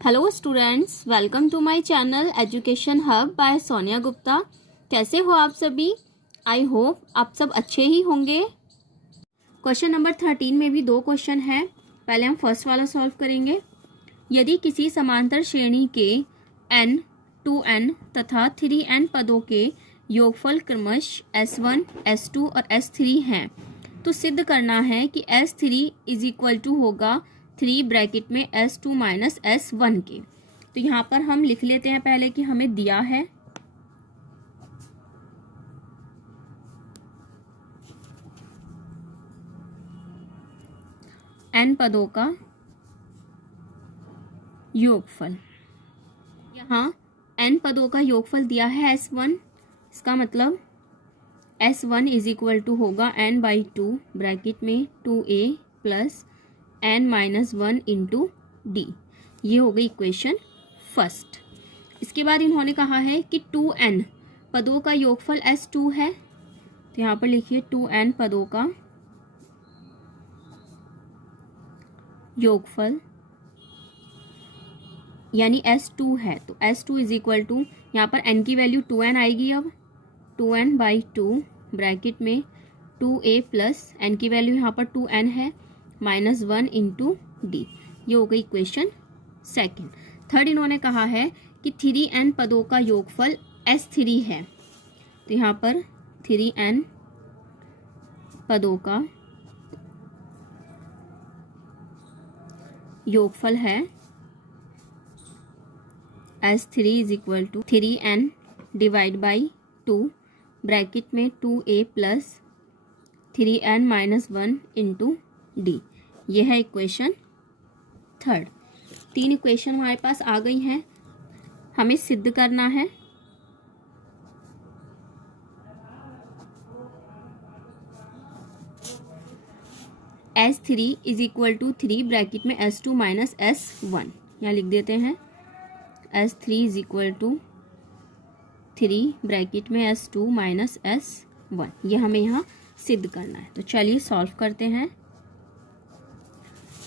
Hello students, welcome to my channel education hub by Sonia Gupta. कैसे हो आप सभी? आई होप आप सब अच्छे ही होंगे। क्वेश्चन नंबर 13 में भी दो क्वेश्चन है। पहले हम फर्स्ट वाला सॉल्व करेंगे। यदि किसी समांतर श्रेणी के n, 2n तथा 3n पदों के योगफल क्रमशः s1, s2 और s3 हैं, तो सिद्ध करना है कि s3 इज इक्वल टू होगा 3 ब्रैकेट में s2 माइनस s1 के। तो यहाँ पर हम लिख लेते हैं पहले कि हमें दिया है n पदों का योगफल। यहाँ n पदों का योगफल दिया है s1, इसका मतलब s1 इज इक्वल टू होगा n बाई 2 ब्रैकेट में 2a plus n minus 1 into D. ये हो गई इक्वेशन फर्स्ट। इसके बाद इन्होंने कहा है कि 2n पदों का योगफल s2 है, तो यहाँ पर लिखिए 2n पदों का योगफल यानी s2 है, तो s2 इज इक्वल टू यहाँ पर n की वैल्यू 2n आएगी। अब 2n बाई 2 ब्रैकेट में 2a प्लस n की वैल्यू यहाँ पर 2n है माइनस 1 इंटू डी। ये हो गई इक्वेशन सेकेंड। थर्ड इन्होंने कहा है कि 3n पदों का योगफल s3 है, तो यहाँ पर 3n पदों का योगफल है s3 is equal to 3n divide by 2 bracket में 2a plus 3n minus 1 into D. ये है इक्वेशन थर्ड। 3 इक्वेशन हमारे पास आ गई हैं, हमें सिद्ध करना है s3 is equal to 3 bracket में s2 माइनस s1। यहाँ लिख देते हैं s3 is equal to 3 bracket में s2 माइनस s1। ये हमें यहाँ सिद्ध करना है। तो चलिए सॉल्व करते हैं।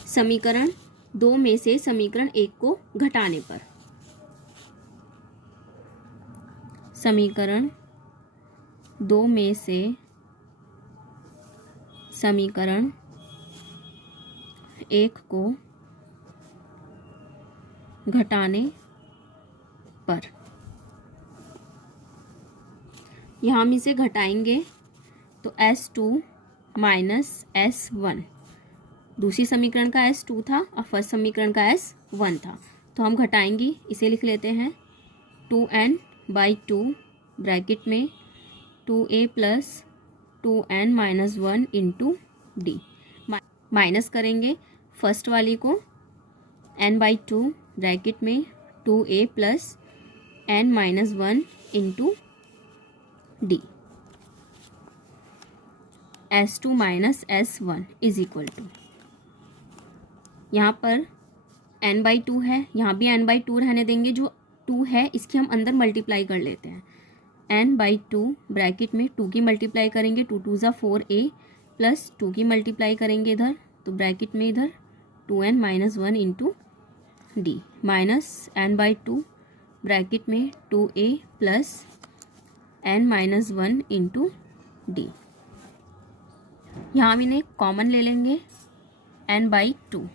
समीकरण 2 में से समीकरण 1 को घटाने पर, समीकरण 2 में से समीकरण 1 को घटाने पर, यहाँ हम इसे घटाएंगे तो s2 माइनस s1, दूसरी समीकरण का s2 था और फर्स्ट समीकरण का s1 था, तो हम घटाएंगे। इसे लिख लेते हैं 2n बाई 2 ब्रैकेट में 2a plus 2n minus 1 into D. Minus करेंगे फर्स्ट वाली को n बाई 2 ब्रैकेट में 2a plus n minus 1 into D. s2 minus s1 is equal to, यहाँ पर n बाई 2 है, यहाँ भी n बाई 2 रहने देंगे। जो 2 है इसकी हम अंदर मल्टीप्लाई कर लेते हैं। n बाई 2 ब्रैकेट में 2 की मल्टीप्लाई करेंगे, 2 2 ज़ा 4a प्लस 2 की मल्टीप्लाई करेंगे इधर, तो ब्रैकेट में इधर 2n minus 1 into D minus n by 2 bracket में 2a plus n minus 1 into D. यहाँ हम इन्हें कॉमन ले लेंगे n बाई 2,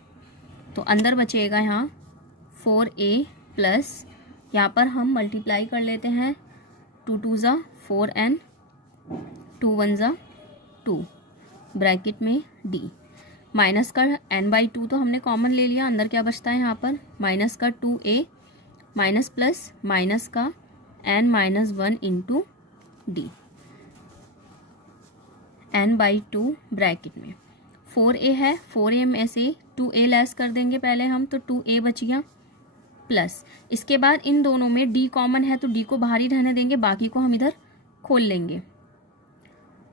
तो अंदर बचेगा यहाँ 4a प्लस, यहाँ पर हम मल्टीप्लाई कर लेते हैं 2 2 ज़ा 4n 2 1 ज़ा 2 ब्रैकेट में d माइनस का n बाई 2 तो हमने कॉमन ले लिया। अंदर क्या बचता है यहाँ पर माइनस का 2a माइनस प्लस माइनस का n minus 1 into D n by 2 bracket में 4a है, 4a में से 2a लेस कर देंगे पहले हम, तो 2a बच गया प्लस इसके बाद इन दोनों में d कॉमन है तो d को बाहर ही रहने देंगे, बाकी को हम इधर खोल लेंगे।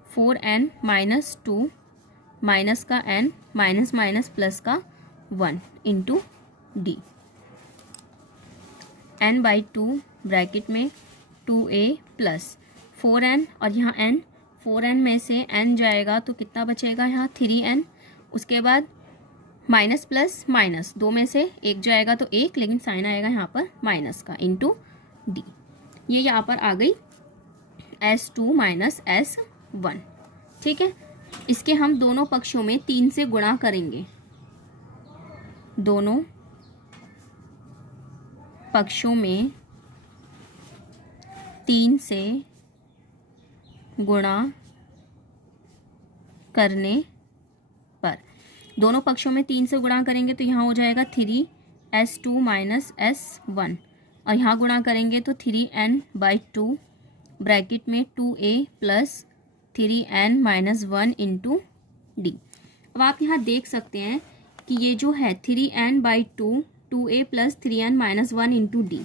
4n माइनस 2 माइनस का n माइनस माइनस प्लस का 1 into D n by 2 bracket में 2a प्लस 4n और यहाँ n, 4n में से n जाएगा तो कितना बचेगा यहाँ 3n। उसके बाद माइनस प्लस माइनस, दो में से एक जाएगा तो एक, लेकिन साइन आएगा यहाँ पर माइनस का, इंटू डी। ये यहाँ पर आ गई S2 माइनस S1। ठीक है, इसके हम दोनों पक्षों में 3 से गुणा करेंगे, दोनों पक्षों में 3 से गुणा करने पर, दोनों पक्षों में 3 से गुणा करेंगे तो यहाँ हो जाएगा 3S2 माइनस S1, और यहाँ गुणा करेंगे तो 3n/2 ब्रैकेट में 2a plus 3n minus 1 into D. अब आप यहाँ देख सकते हैं कि ये जो है 3n/2 2a plus 3n minus 1 into D,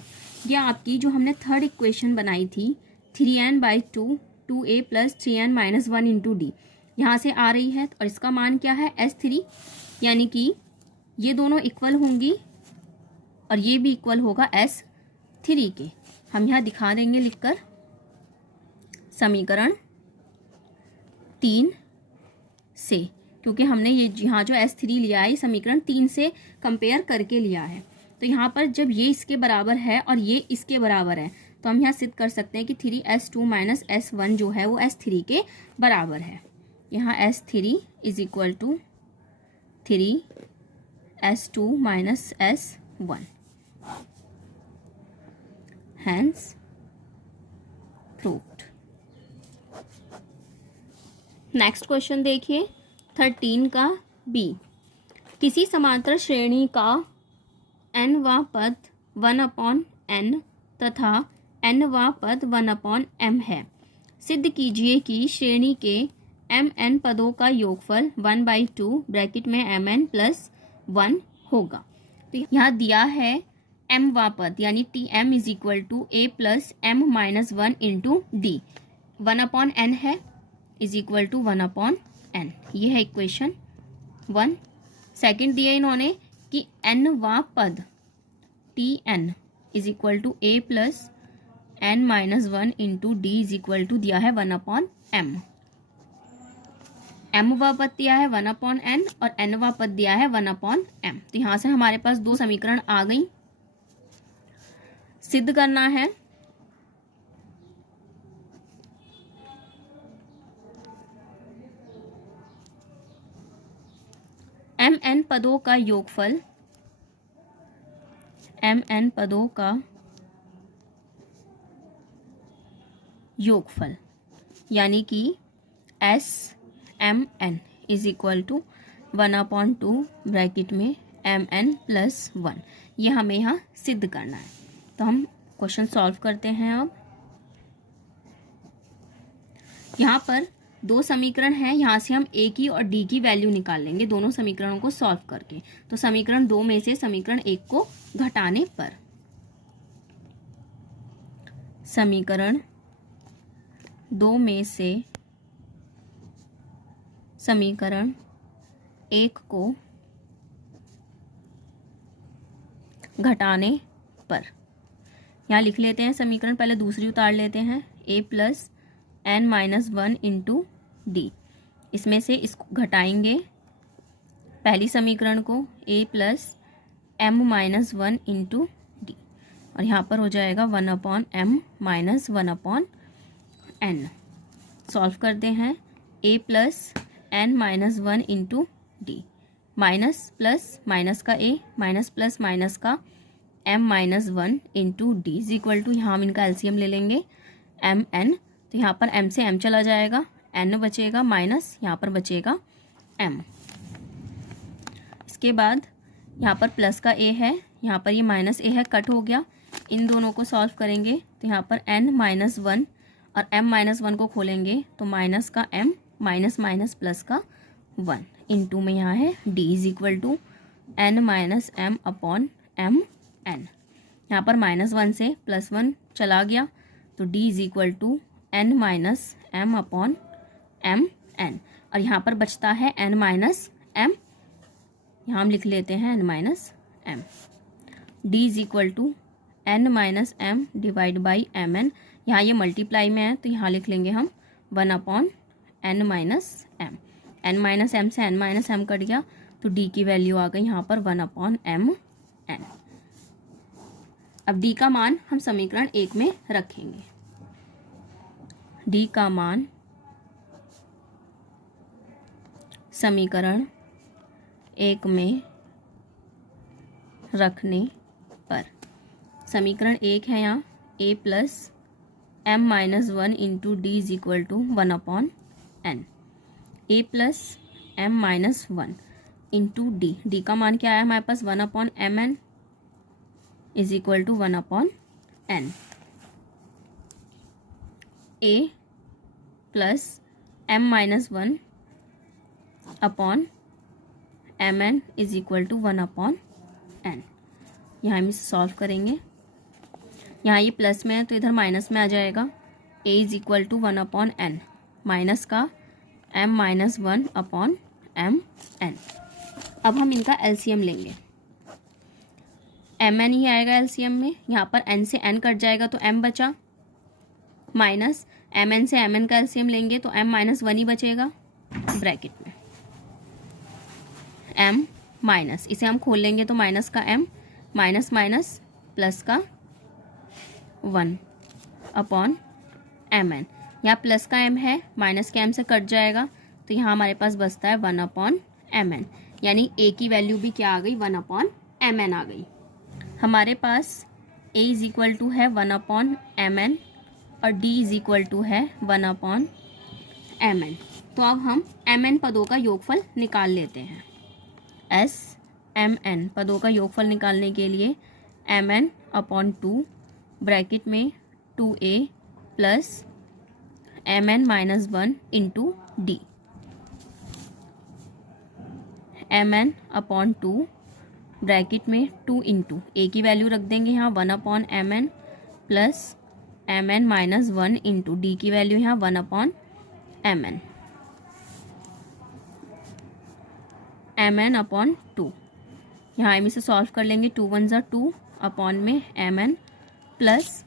ये आपकी जो हमने थर्ड इक्वेशन बनाई थी 3n/2 2a plus 3n minus 1 into D, यहाँ से आ रही है। और इसका मान क्या है S3, यानी कि ये दोनों इक्वल होंगी और ये भी इक्वल होगा S3 के। हम यहाँ दिखा देंगे लिखकर, समीकरण 3 से, क्योंकि हमने ये यहाँ जो S3 लिया है समीकरण 3 से कंपेयर करके लिया है। तो यहाँ पर जब ये इसके बराबर है और ये इसके बराबर है तो हम यहाँ सिद्ध कर सकते हैं कि 3S2 माइनस S1 जो है वो S3 के बराबर है। यहाँ S3 is equal to 3S2 minus S1, hence proved. Next question देखिए 13 का बी। किसी समांतर श्रेणी का n वां पद 1/n तथा n वां पद 1/m है। सिद्ध कीजिए कि श्रेणी के mn पदों का योगफल 1/2 ब्रैकेट में mn प्लस 1 होगा। तो यहाँ दिया है m वां पद यानी tm is equal to a plus m minus 1 into D, 1/n है इज इक्वल टू 1/n। ये है इक्वेशन 1। सेकेंड दिया इन्होंने कि n वां पद tn is equal to a plus n minus 1 into D is equal to दिया है 1/m। m वां पद दिया है 1/n और n वां पद दिया है 1/m। तो यहाँ से हमारे पास दो समीकरण आ गई। सिद्ध करना है mn पदों का योगफल, mn पदों का योगफल यानी कि SMN is equal to 1/2 bracket में mn प्लस 1। ये हमें यहाँ सिद्ध करना है। तो हम क्वेश्चन सॉल्व करते हैं। अब यहाँ पर दो समीकरण हैं, यहाँ से हम a की और d की वैल्यू निकाल लेंगे दोनों समीकरणों को सॉल्व करके। तो समीकरण 2 में से समीकरण 1 को घटाने पर, समीकरण 2 में से समीकरण 1 को घटाने पर, यहाँ लिख लेते हैं समीकरण, पहले दूसरी उतार लेते हैं, a plus n minus 1 into D. इसमें से इसको घटाएंगे पहली समीकरण को, a plus m minus 1 into D, और यहाँ पर हो जाएगा 1/m माइनस 1/n। सॉल्व करते हैं, a plus n minus 1 into D, minus plus minus का a, माइनस प्लस माइनस का m minus 1 into D is equal to, यहाँ हम इनका एलसीएम ले लेंगे mn। तो यहाँ पर m से m चला जाएगा, n बचेगा माइनस यहाँ पर बचेगा m। इसके बाद यहाँ पर प्लस का a है, यहाँ पर ये माइनस a है, कट हो गया। इन दोनों को सॉल्व करेंगे तो यहाँ पर n माइनस 1 और m माइनस 1 को खोलेंगे तो माइनस का m माइनस माइनस प्लस का 1 इंटू में यहाँ है d is equal to n minus m upon m n। यहाँ पर माइनस 1 से प्लस 1 चला गया तो d is equal to n minus m upon m n, और यहाँ पर बचता है n माइनस m, यहाँ हम लिख लेते हैं n minus m। d is equal to n minus m divide by m n, यहाँ ये मल्टीप्लाई में है तो यहाँ लिख लेंगे हम 1/n minus m। n minus m से n माइनस m कट गया, तो डी की वैल्यू आ गई यहाँ पर 1/mn। अब डी का मान हम समीकरण 1 में रखेंगे। डी का मान समीकरण 1 में रखने पर, समीकरण 1 है यहाँ a plus m minus 1 into D is equal to 1/n। a plus m minus 1 into D, D का मान क्या आया हमारे पास 1/mn is equal to 1/n। a plus m minus 1 upon mn is equal to 1/n। यहाँ हम इसे solve करेंगे। यहाँ ये प्लस में है तो इधर माइनस में आ जाएगा। a is equal to 1/n, minus का m माइनस 1 अपॉन mn। अब हम इनका एलसीएम लेंगे। mn ही आएगा एलसीएम में, यहाँ पर n से n कट जाएगा तो m बचा, माइनस mn से mn का एलसीएम लेंगे तो m माइनस 1 ही बचेगा ब्रैकेट में। m माइनस, इसे हम खोल लेंगे तो माइनस का m, माइनस माइनस प्लस का 1 अपॉन mn। यहाँ प्लस का m है, माइनस के m से कट जाएगा तो यहाँ हमारे पास बचता है 1/mn, यानी a की वैल्यू भी क्या आ गई 1/mn आ गई। हमारे पास a इज इक्वल टू है 1/mn और d इज इक्वल टू है 1/mn। तो अब हम mn पदों का योगफल निकाल लेते हैं। mn पदों का योगफल निकालने के लिए mn/2 ब्रैकेट में 2a plus mn minus 1 into D, mn/2 bracket में 2 इंटू a की वैल्यू रख देंगे यहाँ 1/mn plus mn minus 1 into D की वैल्यू यहाँ 1/mn। mn/2 यहाँ हम इसे सॉल्व कर लेंगे। 2 1 ज़ा 2 अपॉन में mn plus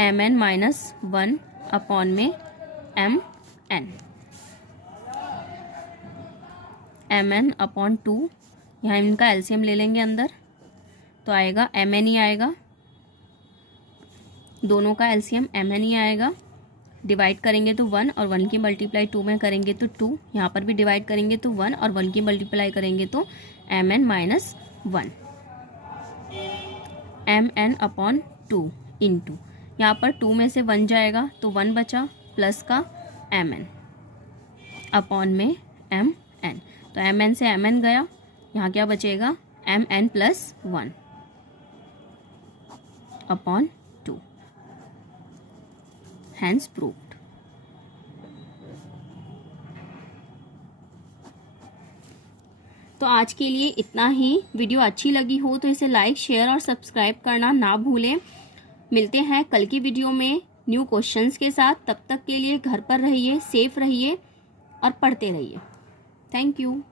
mn minus 1 upon में mn। mn/2 यहाँ इनका एलसीएम ले लेंगे अंदर तो आएगा mn ही आएगा, दोनों का एलसीएम mn ही आएगा। डिवाइड करेंगे तो 1 और 1 की मल्टीप्लाई 2 में करेंगे तो 2, यहाँ पर भी डिवाइड करेंगे तो 1 और 1 की मल्टीप्लाई करेंगे तो mn माइनस 1। mn/2 इंटू यहाँ पर 2 में से 1 जाएगा तो 1 बचा प्लस का mn अपॉन में mn, तो mn से mn गया, यहाँ क्या बचेगा mn plus 1 upon 2, hence proved. तो आज के लिए इतना ही। वीडियो अच्छी लगी हो तो इसे लाइक शेयर और सब्सक्राइब करना ना भूलें। मिलते हैं कल की वीडियो में न्यू क्वेश्चंस के साथ। तब तक के लिए घर पर रहिए, सेफ रहिए और पढ़ते रहिए। Thank you.